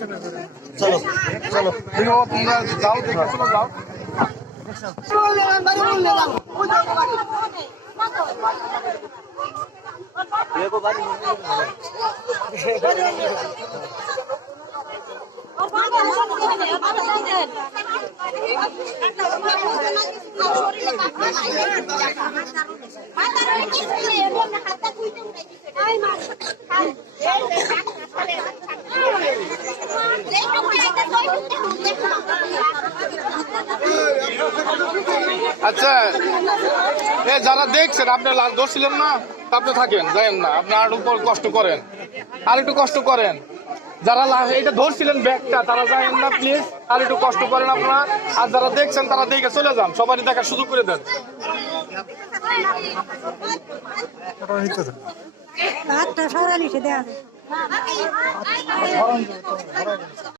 চলো চলো তোমরা যাও দেখে চলো যাও। আচ্ছা যারা দেখছেন আপনার লাশ ধরছিলেন না, আপনি থাকেন যায়েন না, আপনি আর উপর কষ্ট করেন, আর একটু কষ্ট করেন। যারা এটা ধরছিলেন ব্যাগটা তারা যায়েন না প্লিজ, আর একটু কষ্ট করেন আপনারা। আর যারা দেখছেন তারা দেখে চলে যান, সবারই দেখার সুযোগ করে দেন। হাতটা সরালি সে দেয়া